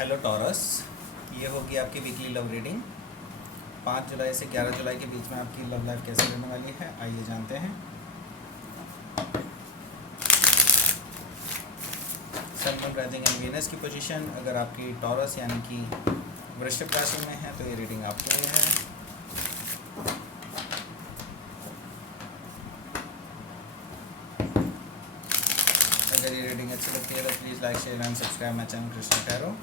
Hello taurus, ये होगी आपकी वीकली लव रीडिंग। 5 जुलाई से 11 जुलाई के बीच में आपकी लव लाइफ कैसे रहने वाली है, आइए जानते हैं। Sun moon rising and Venus की पोजीशन अगर आपकी टॉरस यानी कि वृश्चिक राशि में है तो ये रीडिंग आपके लिए है। अगर ये रीडिंग अच्छी लगती है तो please like share and subscribe my channel Krishna tarot.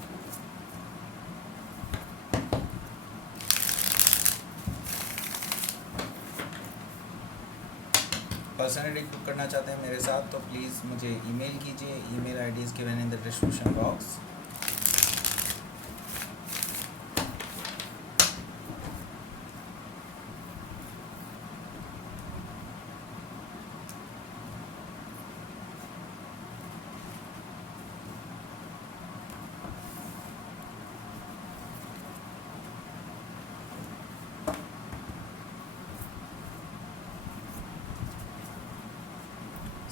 Personal reading book करना चाहते हैं मेरे साथ तो प्लीज़ मुझे ईमेल कीजिए। Email ID is given in the description box.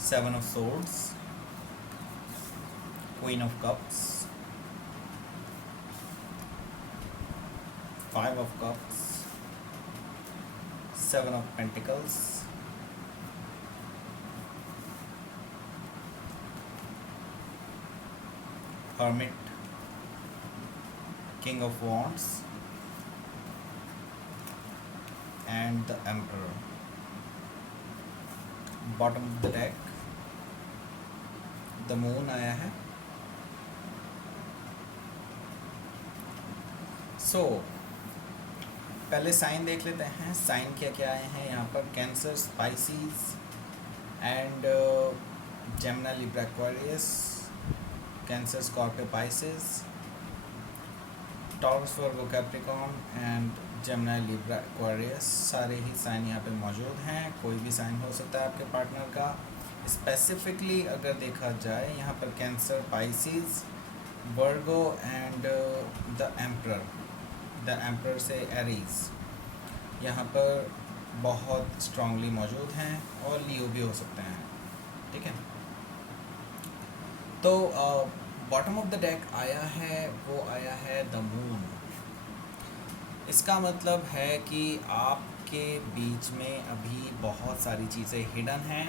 Seven of Swords, Queen of Cups, Five of Cups, Seven of Pentacles, Hermit, King of Wands, and the Emperor. Bottom of the deck, the moon आया है। सो पहले sign देख लेते हैं, sign क्या क्या आए हैं यहाँ पर। Cancer, species and Gemini, Libra, Aquarius. Cancer, Scorpio, Pisces. Taurus, Virgo, Capricorn and Gemini, Libra, Aquarius. सारे ही साइन यहाँ पे मौजूद हैं। कोई भी साइन हो सकता है आपके पार्टनर का। स्पेसिफिकली अगर देखा जाए यहाँ पर cancer, Pisces, Virgo and the emperor से एरीज यहाँ पर बहुत स्ट्रांगली मौजूद हैं, और लियो भी हो सकते हैं। ठीक है, तो बॉटम ऑफ द डेक आया है, वो आया है द मून। इसका मतलब है कि आपके बीच में अभी बहुत सारी चीज़ें हिडन हैं।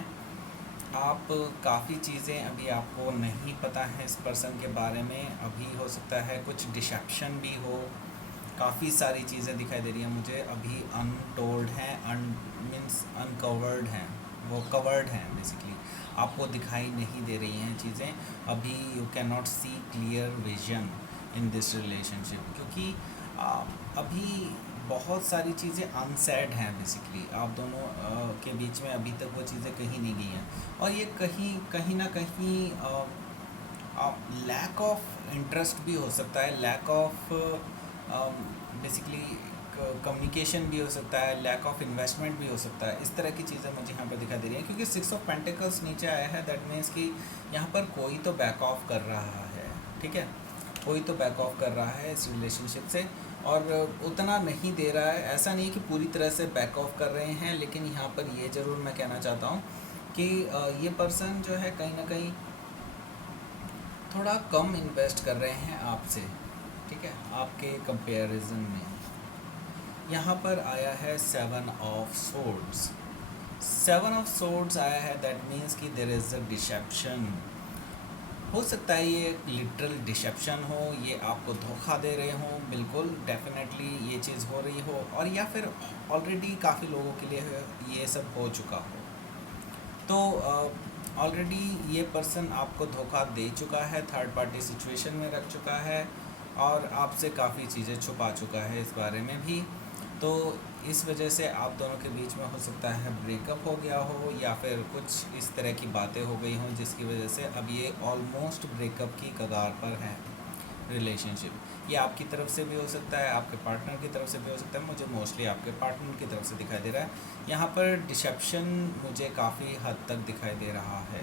आप काफ़ी चीज़ें अभी आपको नहीं पता है इस पर्सन के बारे में। अभी हो सकता है कुछ डिसेप्शन भी हो। काफ़ी सारी चीज़ें दिखाई दे रही हैं मुझे अभी अनटोल्ड हैं, मीन्स अनकवर्ड हैं, वो कवर्ड हैं बेसिकली। आपको दिखाई नहीं दे रही हैं चीज़ें अभी। You can not see clear vision in this relationship, क्योंकि अभी बहुत सारी चीज़ें अनसेड हैं बेसिकली। आप दोनों के बीच में अभी तक वो चीज़ें कहीं नहीं गई हैं, और ये कहीं ना कहीं लैक ऑफ इंटरेस्ट भी हो सकता है, लैक ऑफ बेसिकली कम्युनिकेशन भी हो सकता है, लैक ऑफ इन्वेस्टमेंट भी हो सकता है। इस तरह की चीज़ें मुझे यहाँ पर दिखाई दे रही हैं, क्योंकि 6 ऑफ पेंटिकल्स नीचे आया है। दैट मीन्स कि यहाँ पर कोई तो बैक ऑफ कर रहा है। ठीक है, कोई तो बैक ऑफ कर रहा है इस रिलेशनशिप से, और उतना नहीं दे रहा है। ऐसा नहीं कि पूरी तरह से बैक ऑफ कर रहे हैं, लेकिन यहाँ पर ये ज़रूर मैं कहना चाहता हूँ कि ये पर्सन जो है कहीं ना कहीं थोड़ा कम इन्वेस्ट कर रहे हैं आपसे। ठीक है, आपके कंपैरिजन में। यहाँ पर आया है 7 ऑफ सोर्ड्स। 7 ऑफ सोर्ड्स आया है, दैट मीन्स कि देयर इज़ अ डिसेप्शन। हो सकता है ये लिटरल डिसेप्शन हो, ये आपको धोखा दे रहे हों, बिल्कुल डेफिनेटली ये चीज़ हो रही हो, और या फिर ऑलरेडी काफ़ी लोगों के लिए ये सब हो चुका हो। तो ऑलरेडी ये पर्सन आपको धोखा दे चुका है, थर्ड पार्टी सिचुएशन में रख चुका है, और आपसे काफ़ी चीज़ें छुपा चुका है इस बारे में भी। तो इस वजह से आप दोनों के बीच में हो सकता है ब्रेकअप हो गया हो, या फिर कुछ इस तरह की बातें हो गई हों जिसकी वजह से अब ये ऑलमोस्ट ब्रेकअप की कगार पर है रिलेशनशिप। ये आपकी तरफ से भी हो सकता है, आपके पार्टनर की तरफ से भी हो सकता है। मुझे मोस्टली आपके पार्टनर की तरफ से दिखाई दे रहा है। यहाँ पर डिसेप्शन मुझे काफ़ी हद तक दिखाई दे रहा है,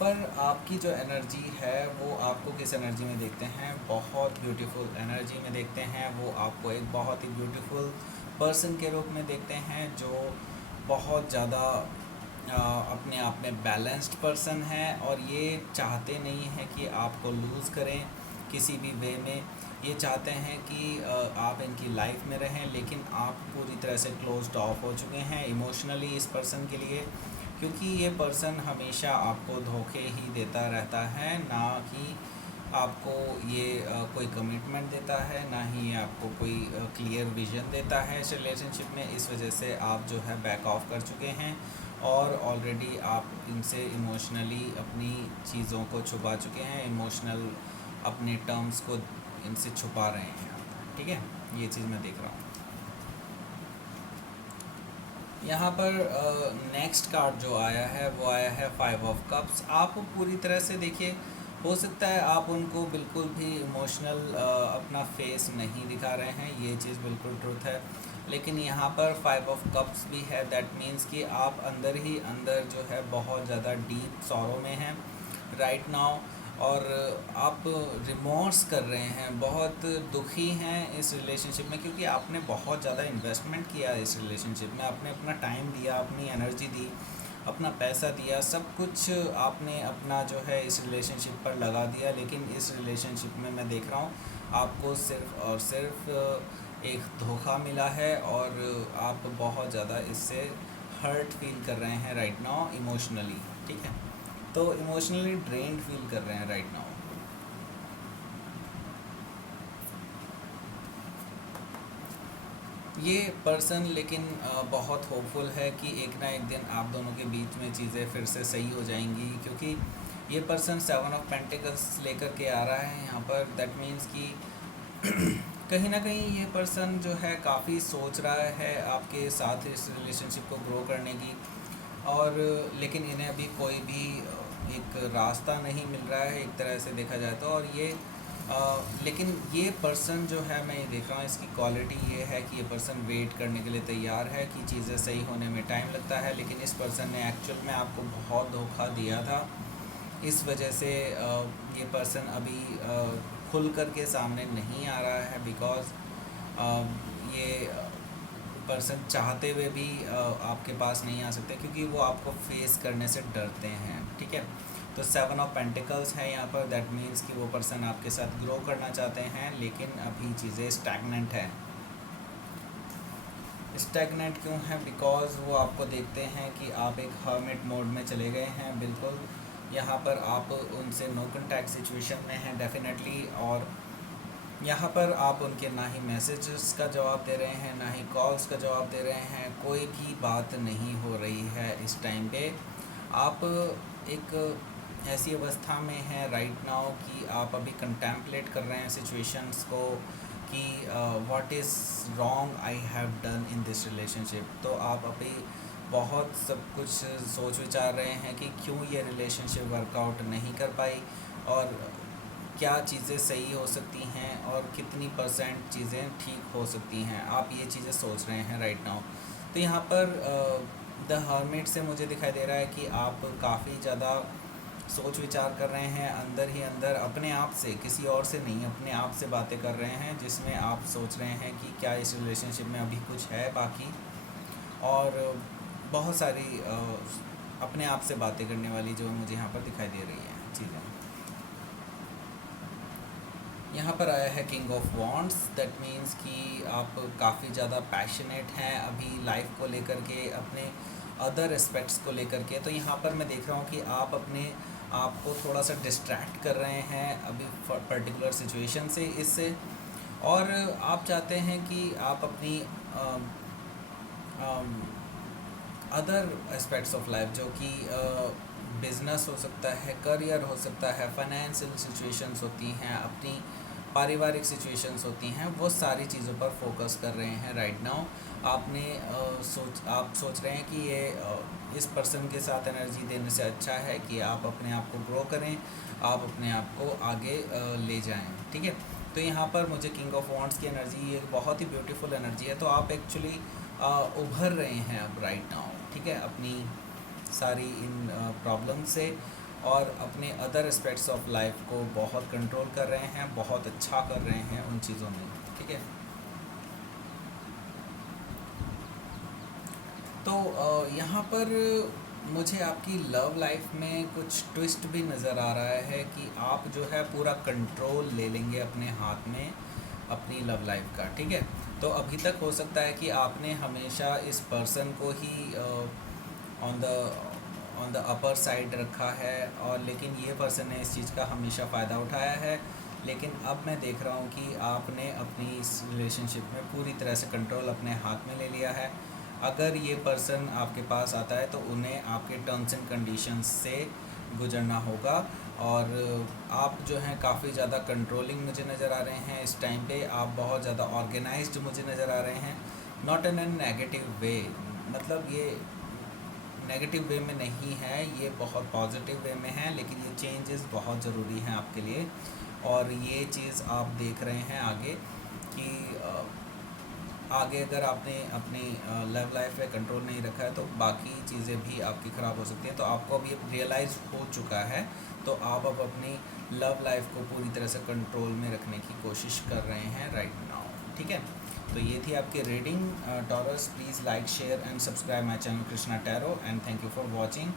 पर आपकी जो एनर्जी है वो आपको किस एनर्जी में देखते हैं, बहुत ब्यूटीफुल एनर्जी में देखते हैं। वो आपको एक बहुत ही ब्यूटीफुल पर्सन के रूप में देखते हैं, जो बहुत ज़्यादा अपने आप में बैलेंस्ड पर्सन है, और ये चाहते नहीं हैं कि आपको लूज़ करें। किसी भी वे में ये चाहते हैं कि आप इनकी लाइफ में रहें, लेकिन आप पूरी तरह से क्लोज्ड ऑफ हो चुके हैं इमोशनली इस पर्सन के लिए, क्योंकि ये पर्सन हमेशा आपको धोखे ही देता रहता है, ना कि आपको ये कोई कमिटमेंट देता है, ना ही आपको कोई क्लियर विजन देता है इस रिलेशनशिप में। इस वजह से आप जो है बैक ऑफ कर चुके हैं और ऑलरेडी आप इनसे इमोशनली अपनी चीज़ों को छुपा चुके हैं, इमोशनल अपने टर्म्स को इनसे छुपा रहे हैं आप, ठीक है। ये चीज़ मैं देख रहा हूँ। यहाँ पर नेक्स्ट कार्ड जो आया है वो आया है 5 ऑफ कप्स। आप पूरी तरह से देखिए, हो सकता है आप उनको बिल्कुल भी इमोशनल अपना फेस नहीं दिखा रहे हैं, ये चीज़ बिल्कुल ट्रुथ है, लेकिन यहाँ पर 5 ऑफ कप्स भी है। दैट मीन्स कि आप अंदर ही अंदर जो है बहुत ज़्यादा डीप सॉरो में हैं राइट नाउ, और आप रिमोर्स कर रहे हैं, बहुत दुखी हैं इस रिलेशनशिप में, क्योंकि आपने बहुत ज़्यादा इन्वेस्टमेंट किया इस रिलेशनशिप में, आपने अपना टाइम दिया, अपनी एनर्जी दी, अपना पैसा दिया, सब कुछ आपने अपना जो है इस रिलेशनशिप पर लगा दिया। लेकिन इस रिलेशनशिप में मैं देख रहा हूँ आपको सिर्फ़ और सिर्फ एक धोखा मिला है, और आप बहुत ज़्यादा इससे हर्ट फील कर रहे हैं राइट नाउ इमोशनली, ठीक है। तो इमोशनली ड्रेन्ड फील कर रहे हैं राइट नाउ। ये पर्सन लेकिन बहुत होपफुल है कि एक ना एक दिन आप दोनों के बीच में चीज़ें फिर से सही हो जाएंगी, क्योंकि ये पर्सन 7 ऑफ पेंटिकल्स लेकर के आ रहा है यहाँ पर। दैट मीन्स कि कहीं ना कहीं ये पर्सन जो है काफ़ी सोच रहा है आपके साथ इस रिलेशनशिप को ग्रो करने की, और लेकिन इन्हें अभी कोई भी एक रास्ता नहीं मिल रहा है एक तरह से देखा जाए तो। और ये लेकिन ये पर्सन जो है, मैं ये देख रहा हूँ इसकी क्वालिटी ये है कि ये पर्सन वेट करने के लिए तैयार है कि चीज़ें सही होने में टाइम लगता है, लेकिन इस पर्सन ने एक्चुअल में आपको बहुत धोखा दिया था। इस वजह से ये पर्सन अभी खुल कर के सामने नहीं आ रहा है, बिकॉज़ ये पर्सन चाहते हुए भी आपके पास नहीं आ सकते, क्योंकि वो आपको फेस करने से डरते हैं, ठीक है। तो 7 ऑफ पेंटिकल्स है यहाँ पर। दैट मीन्स कि वो पर्सन आपके साथ ग्रो करना चाहते हैं, लेकिन अभी चीज़ें स्टैगनेंट है। स्टैगनेंट क्यों है? बिकॉज़ वो आपको देखते हैं कि आप एक हर्मिट मोड में चले गए हैं, बिल्कुल। यहाँ पर आप उनसे नो कॉन्टैक्ट सिचुएशन में हैं डेफिनेटली, और यहाँ पर आप उनके ना ही मैसेजेस का जवाब दे रहे हैं, ना ही कॉल्स का जवाब दे रहे हैं, कोई भी बात नहीं हो रही है इस टाइम पे। आप एक ऐसी अवस्था में हैं राइट नाउ कि आप अभी कंटेम्पलेट कर रहे हैं सिचुएशंस को कि what is wrong I have done in this relationship. तो आप अभी बहुत सब कुछ सोच विचार रहे हैं कि क्यों ये रिलेशनशिप वर्कआउट नहीं कर पाई, और क्या चीज़ें सही हो सकती हैं, और कितनी % चीज़ें ठीक हो सकती हैं। आप ये चीज़ें सोच रहे हैं राइट नाउ। तो यहाँ पर द हर्मिट से मुझे दिखाई दे रहा है कि आप काफ़ी ज़्यादा सोच विचार कर रहे हैं अंदर ही अंदर, अपने आप से, किसी और से नहीं, अपने आप से बातें कर रहे हैं, जिसमें आप सोच रहे हैं कि क्या इस रिलेशनशिप में अभी कुछ है बाकी। और बहुत सारी अपने आप से बातें करने वाली जो मुझे यहाँ पर दिखाई दे रही हैं चीज़ें। यहाँ पर आया है king of wands. That means कि आप काफ़ी ज़्यादा पैशनेट हैं अभी लाइफ को लेकर के, अपने अदर एस्पेक्ट्स को लेकर के। तो यहाँ पर मैं देख रहा हूँ कि आप अपने आप को थोड़ा सा डिस्ट्रैक्ट कर रहे हैं अभी पर्टिकुलर सिचुएशन से, इससे, और आप चाहते हैं कि आप अपनी अदर एस्पेक्ट्स ऑफ लाइफ, जो कि बिज़नेस हो सकता है, करियर हो सकता है, फाइनेंशियल सिचुएशंस होती हैं, अपनी पारिवारिक सिचुएशंस होती हैं, वो सारी चीज़ों पर फोकस कर रहे हैं राइट नाउ। आप सोच रहे हैं कि ये इस पर्सन के साथ एनर्जी देने से अच्छा है कि आप अपने आप को ग्रो करें, आप अपने आप को आगे ले जाएं, ठीक है। तो यहाँ पर मुझे किंग ऑफ वॉन्ड्स की एनर्जी, ये बहुत ही ब्यूटीफुल एनर्जी है। तो आप एक्चुअली उभर रहे हैं अब राइट नाउ, ठीक है, अपनी सारी इन प्रॉब्लम से, और अपने अदर एस्पेक्ट्स ऑफ लाइफ को बहुत कंट्रोल कर रहे हैं, बहुत अच्छा कर रहे हैं उन चीज़ों में, ठीक है। तो यहाँ पर मुझे आपकी लव लाइफ में कुछ ट्विस्ट भी नज़र आ रहा है कि आप जो है पूरा कंट्रोल ले लेंगे अपने हाथ में अपनी लव लाइफ का, ठीक है। तो अभी तक हो सकता है कि आपने हमेशा इस पर्सन को ही ऑन द अपर साइड रखा है, और लेकिन ये पर्सन ने इस चीज़ का हमेशा फ़ायदा उठाया है। लेकिन अब मैं देख रहा हूँ कि आपने अपनी इस रिलेशनशिप में पूरी तरह से कंट्रोल अपने हाथ में ले लिया है। अगर ये पर्सन आपके पास आता है तो उन्हें आपके टर्म्स एंड कंडीशंस से गुजरना होगा। और आप जो हैं काफ़ी ज़्यादा कंट्रोलिंग मुझे नज़र आ रहे हैं इस टाइम पे। आप बहुत ज़्यादा ऑर्गेनाइज्ड मुझे नज़र आ रहे हैं, not in an negative way. मतलब ये नेगेटिव वे में नहीं है, ये बहुत पॉजिटिव वे में है। लेकिन ये चेंजेस बहुत ज़रूरी हैं आपके लिए, और ये चीज़ आप देख रहे हैं आगे कि आगे अगर आपने अपनी लव लाइफ पे कंट्रोल नहीं रखा है तो बाकी चीज़ें भी आपकी ख़राब हो सकती हैं। तो आपको अब ये रियलाइज़ हो चुका है, तो आप अब अपनी लव लाइफ को पूरी तरह से कंट्रोल में रखने की कोशिश कर रहे हैं राइट नाउ, ठीक है। तो ये थी आपकी reading taurus. Please like share and subscribe my channel Krishna tarot, and thank you for watching.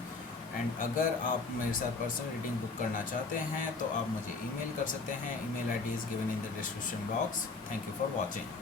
And अगर आप मेरे साथ पर्सनल रीडिंग बुक करना चाहते हैं तो आप मुझे ईमेल कर सकते हैं। Email ID is given in the description box. Thank you for watching.